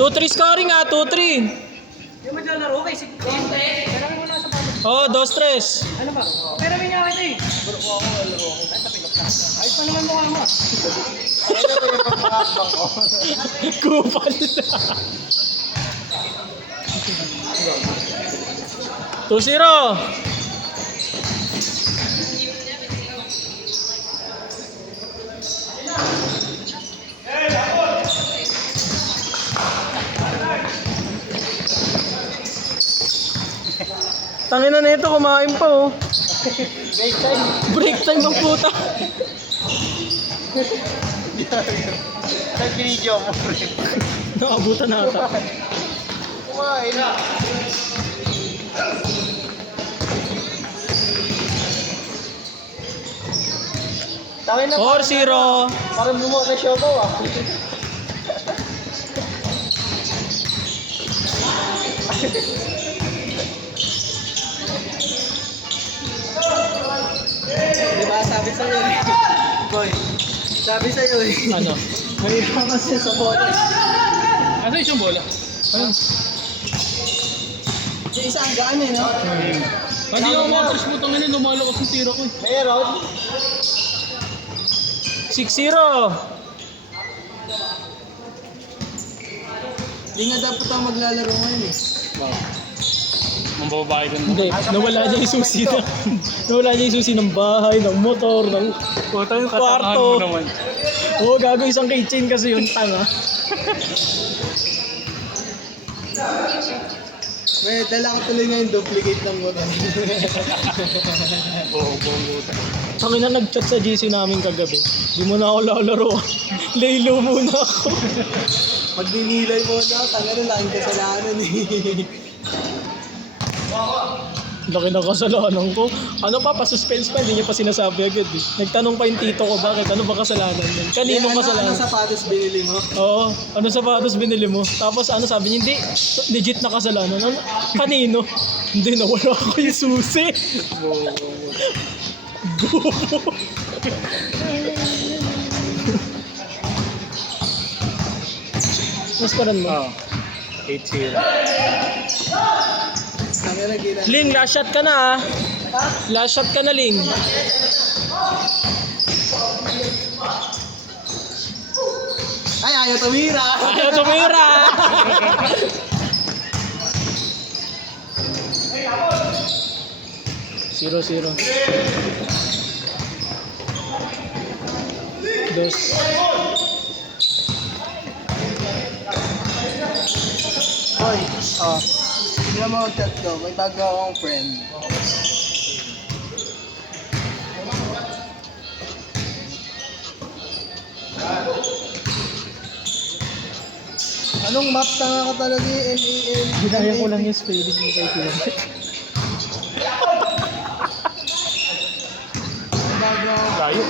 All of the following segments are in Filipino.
2-3 scoring ah, 2-3. Yung maglalaro kay Sig. Pero mo na sa pato. Oh, 2-3. Ano ba? Pero may nga kita eh. Bro ko ako, laro ako. Ay, tapilok na. Ayos pa naman mukha mo. Ano ba yung pagkakabang ko? Kupal na. 2-0. Tangina na ito, kumain pa oh. Break time. Break time ang puta. Nag-video mo, pre. Nakabutan na ata. Kumain na. Tawin na 4-0. parang lumuha na siya ko ah. Di ba sabi sa'yo eh. Boy, sabi sa'yo eh. Ano? May ipamas siya sa bola. Ano yung bola? Ano? Yung isa ang gaan eh, no? Hindi ako matras mo tangin na lumalakas yung tira ko eh. Meron. 6-0. Di nga dapat ako maglalaro ngayon eh. Mambabae ka naman. Hindi, nawala niya yung susi na. Nawala niya yung susi ng bahay, ng motor, ng kwarto. Oo, gago isang keychain kasi yung tanga. May dala ko tuloy ngayon duplicate ng motor. Oo, buong-buta. Kami na nag-chat sa GC namin kagabi. Di mo na ako lalaro. Laylo muna ako. Pag dinilay mo na, tanga na lang kasalanan eh. Laki ng kasalanan ko. Ano pa, pa-suspense pa, hindi niya pa sinasabi agad eh. Nagtanong pa yung tito ko, bakit? Ano ba kasalanan yun? Kaninong kasalanan? Ano sapatos binili mo? Oo, ano sapatos binili mo? Tapos ano sabi niya, hindi, legit na kasalanan. Ano? Kanino? Hindi, nawala ako yung susi. Bobo. Mas pa rin mo? Oo. 8-0. Tanga na gina. Ling, last shot ka na ah. Ha? Last shot ka na, Ling. Ay, ayaw tumira! Ayaw tumira! Zero. Dos. Hoy, tignan mo ang chat ko. May bago akong friend. Anong map tanga ka talaga eh? M-A-L. Ginaya ko lang yung spelling mo kay Kilomet. Bago akong Layo.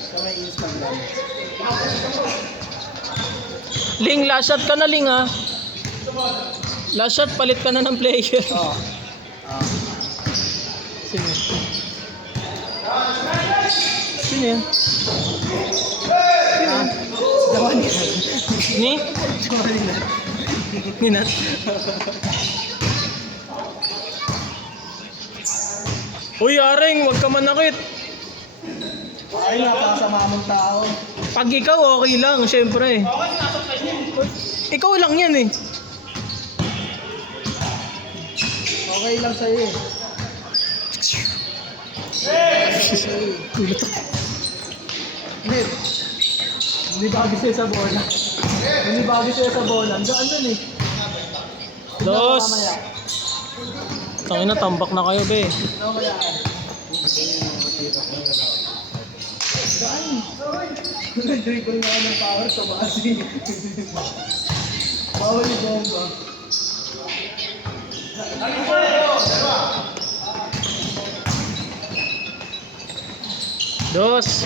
sa may Instagram. Ling, last shot ka na, Ling ah. Last shot, palit ka na ng player. Oo. Sino? Sino yan? Dawan yan. Ni? Dawan yan. Ninat? Uy, Aring, huwag ka manakit. Ay, napakasama mong tao. Pag ikaw, okay lang, syempre. Ikaw lang yan eh. Okay lang sa'yo eh. Gulat ako. Hindi. Hindi bagay sa'yo sa bola. Hindi bagay sa'yo sa bola. Hanggang dun eh. Dos. Mamaya. Tangin na, tambak na kayo, be. Mamaya. Nag-dribble nga ng power sa basi. Bawal yung bomba. Dos.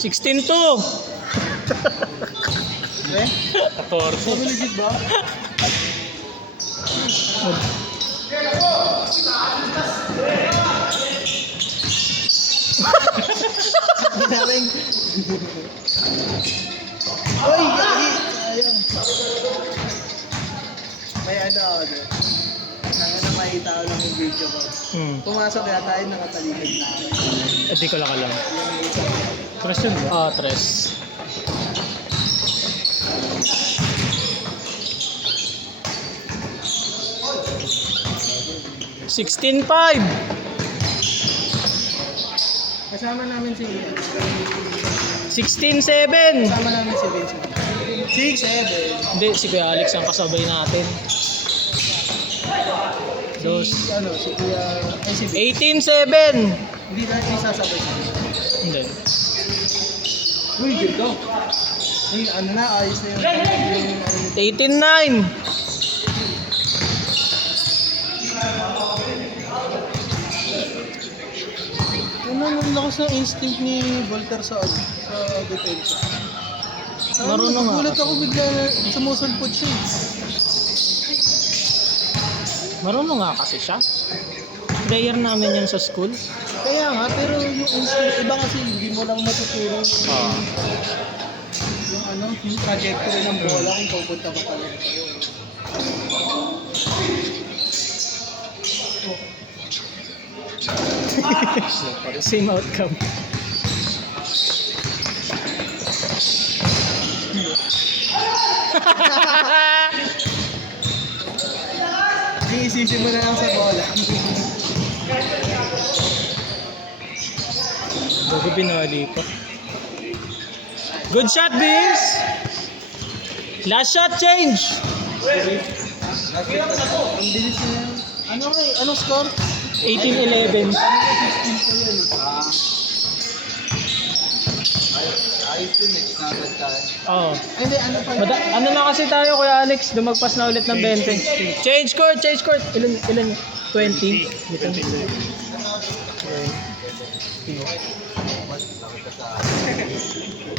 16 to. Eh? 14. Sabi legit ba? Daring. Oy, gagi. Ayun. banda ako doon. Kaya na makita ko lang yung video ko. Pumasok kaya tayo nakatalikod na ako. Di ko lang alam. Trust yun ba? Ah, tres. $16.5. Kasama namin si 16.7. Kasama namin si Vincent. 6-7. Hindi, si Kuya Alex ang kasabay natin. Dos. Si ano, si Kuya... Ay, si Vic. 18.7. Hindi na isasabay siya. Hindi. Uy, ganda. Ay, ano na, ayos na yung 18.9. Ano, ang lakas ng instinct ni Volter sa defense. Marunong nga Gulat kasi. ako bigla na sumusulpot siya. Marunong nga kasi siya. Player namin yan sa school. Kaya nga, pero yung instinct, iba kasi hindi mo lang matuturo yung ano, yung trajectory ng bola kung pupunta pa pala sa'yo. Same outcome. Iisisi mo na lang sa bola. Bago pinali pa. Good shot, Vince! Last shot change! Ang bilis na yan. Anong score? 18-11. Ayos yun, next na agad tayo. Oo. Hindi, ano pa Ano na kasi tayo, Kuya Alex? Dumagpas na ulit ng 20. Change court, change court. Ilan? 20? Dito.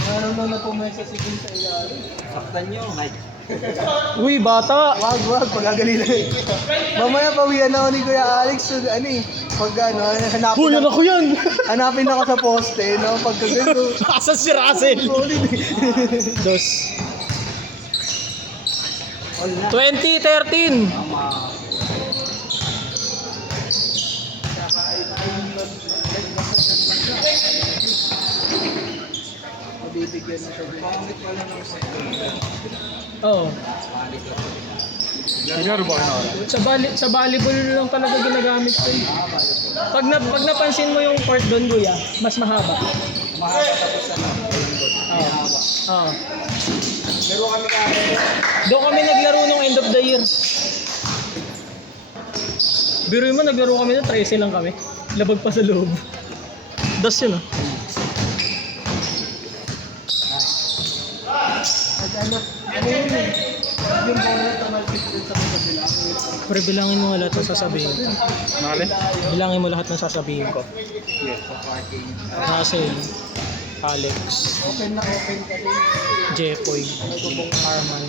Ano na pumesa si Vin sa ilalim? Saktan nyo, Mike. Uy, bata! Wag, pagkagalitan. Mamaya pawian ako ni Kuya Alex. So, ano eh, pag ano, Uy, yan ako yan! hanapin ako sa poste, no? Pagkagano. Asan si Russell? Solid eh. Dos. All na. 20-13. Mabibigyan na siya. Pangit pala ng Oo. Laro ba kayo Sa volleyball lang talaga ginagamit ko. Pag napansin mo yung court doon, Kuya, mas mahaba. Mahaba tapos ano? Oo. Oo. Laro kami kaya. Doon kami naglaro nung end of the year. Biruin mo, naglaro kami na 13 lang kami. Labag pa sa loob. Dos yun ah. At ano yun eh? Yung bola tumalpit din sa mga bilang. Pero bilangin mo lahat ng sasabihin ko. Mali? Bilangin mo lahat ng sasabihin ko. Yes, sa parking. Russell, Alex, Open na open kasi. Jepoy, Arman,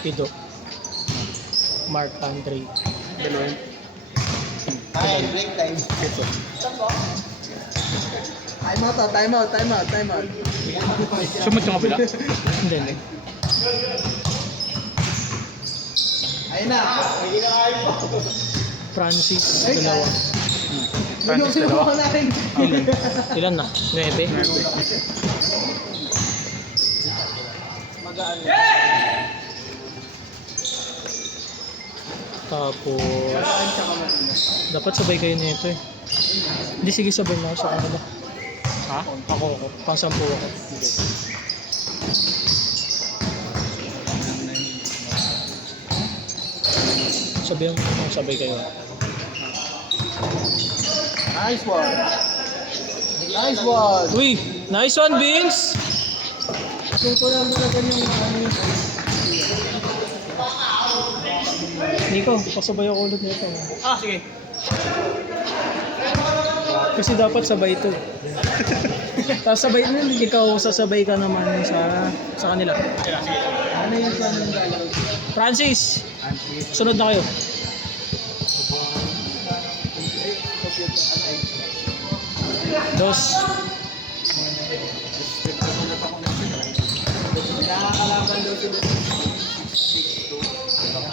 Pido, Mark Andre. Dalawin. Ay, break time. Time out. Sumot yung kapila? Hindi. Ayun na. Francis, Ay, dalawa. Francis, dalawa. Ilan na? 9? Magaan. Tapos, Magaan tsaka magaan. dapat sabay kayo nito eh. Hindi, sige sabay na ako sa kanila. Ha? Ako. Pang-sampu ako. Sabihan mo kung sabay kayo. Nice one. Nice one. Uy! Nice one, Vince! Ito lang talaga yung ano yung Nico, pasabay ako ulit nito. sige. Kasi dapat sabay ito. Tapos sabay, ikaw sasabay ka naman sa kanila. Ano yung saan yung lalaro? Francis! Sunod na kayo. Dos. Nakakalaban daw sila.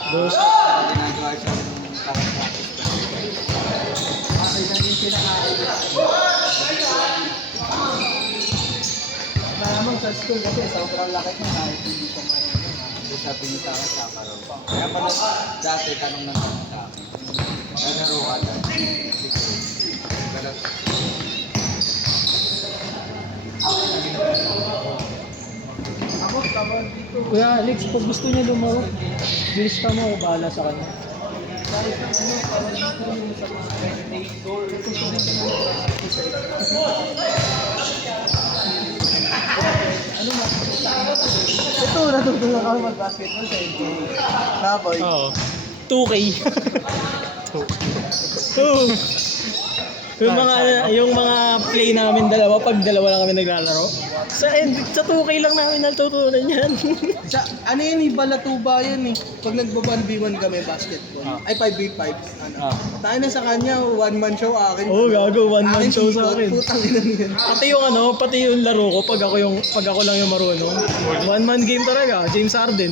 Dos. Ginagawa siya ng practice. Okay na yung pinakain. Malamang sa school kasi sobrang laki niya kahit hindi ko marunong. Sabi niyo sa akin, kakaroon. Kaya pala dati tanong na tanong sa akin. Nagaro ka dati. Ako, tawag dito. Kuya Alex, pag gusto niya lumaro, bilista mo ako bahala sa kanya. Kahit ano, tawag dito yung sa birthday door. Ano ba? Ito, natutunan ako mag-basketball sa NBA. Naboy. Oo. 2K. Oo. Yung mga play namin dalawa, pag dalawa lang kami naglalaro. Sa 2K lang namin natutunan yan. Sa, ano yun, Balatuba yun eh. Pag nagbo-1v1 kami basketball. Ay, 5v5. Ano. Tayo na sa kanya, one-man show akin. Oo, gago, one-man Akin show sa ikot, akin. Putang ina yun. Pati yung laro ko pag ako lang yung marunong. One man game talaga, James Harden.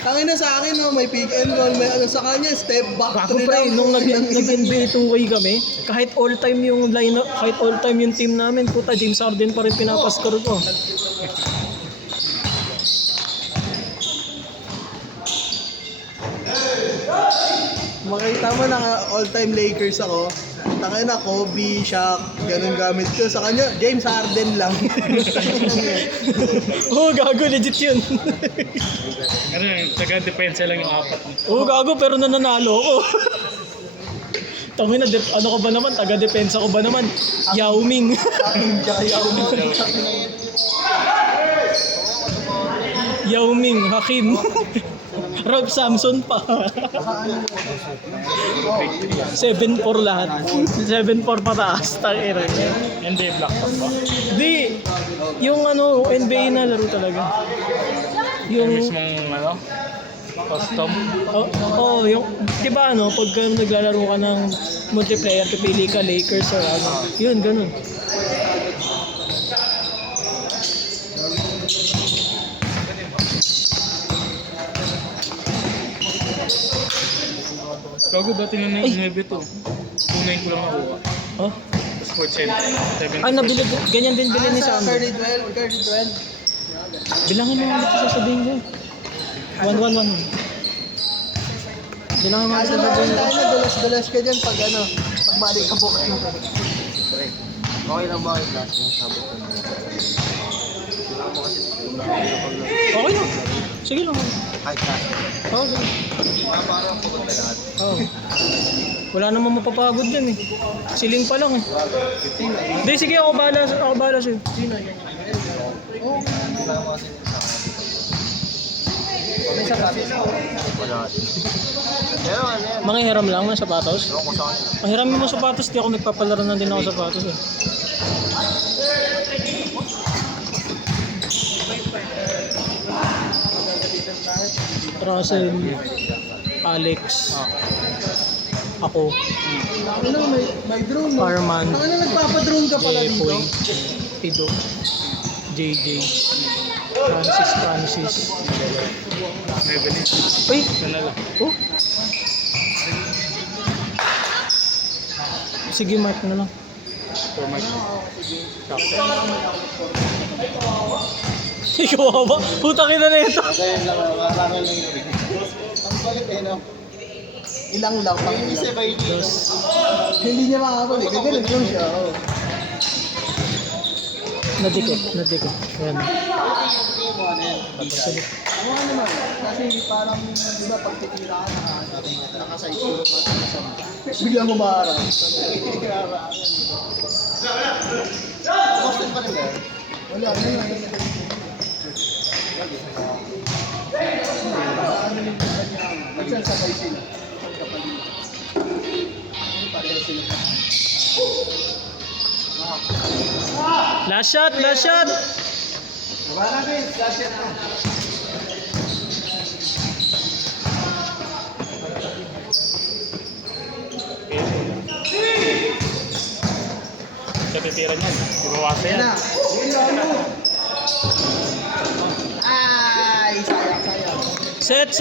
Tangin na sa akin, no, may pick and roll, may ano sa kanya, step back. Ako pre, nung nag-NBA 2K kami, kahit all time yung lineup, kahit all time yung team namin, puta James Harden pa rin pinapaskor ko. Makita mo na all-time Lakers ako. Tangin na, Kobe, Shaq, ganun gamit ko. Sa kanya, James Harden lang. Oo, gago, legit yun. Ano yung taga-depensa lang yung apat mo. Oo, gago, pero nananalo ako. Tangina, ano ko ba naman? Taga-depensa ko ba naman? Yao Ming. Yao Ming, Hakim. Rob Samson pa. 7-4 lahat. 7-4 pataas. Tangina. NBA Black Top ba? Di, yung ano, NBA na laro talaga. Yung Yung, mismong ano? Custom? yung, di ba ano, pag naglalaro ka ng multiplayer, pipili ka Lakers or ano. Yun, ganun. Gago dati nung nag-9 to. 2.9 ko lang nakuha. Oh? Sports Center. 7. Ay, nabili, ganyan din bilhin ni Sa Sam. Curry 12, Curry 12. Bilangin mo ulit sa sasabihin ko. 1-1-1. Bilangin mo ulit sa sasabihin ko. Tayo na, dulas-dulas ka dyan pag ano, pag balik ka bukas mo. Okay lang ba yung last yung sabot ko? Okay lang. Sige lang. Kahit na. Oo, sige. Parang pagod na lahat. Oo. Wala namang mapapagod yan eh. Siling pa lang eh. Hindi, sige ako bahala sa'yo. Sino yan? May sapatos. Wala. Pero ano yan? Mga hiram lang ng sapatos? Ewan ko sa kanila. Mahiramin mo sapatos, di ako nagpapalaro na din ako sapatos eh. Russell, Alex, ako, Ano, may drone mo. Arman, Ano nagpapadrone ka pala dito? Jepoy, Pido, JJ, Francis. Uy! Nanala. Oh! Sige, mark na lang. For my Ikaw ba? Putang ina na ito. Ganyan lang, marami lang yun. Ang balik eh, no? Ilang lang, pang ilang. Hindi niya makakabalik, ganyan lang siya. Oh. Nadikit. Ayan. Sige. Ano ka naman? Kasi parang, di ba, pag titira ka, nakaside ko, bigla mo maharap. Boston pa rin ba? Wala, nagsasabay sila. Pagkapalit. Pareho sila. Last shot! Wala na guys, last shot na. Katitira niyan. Ibawasan yan. Na, yun lang mo. Ay, sayang. Set.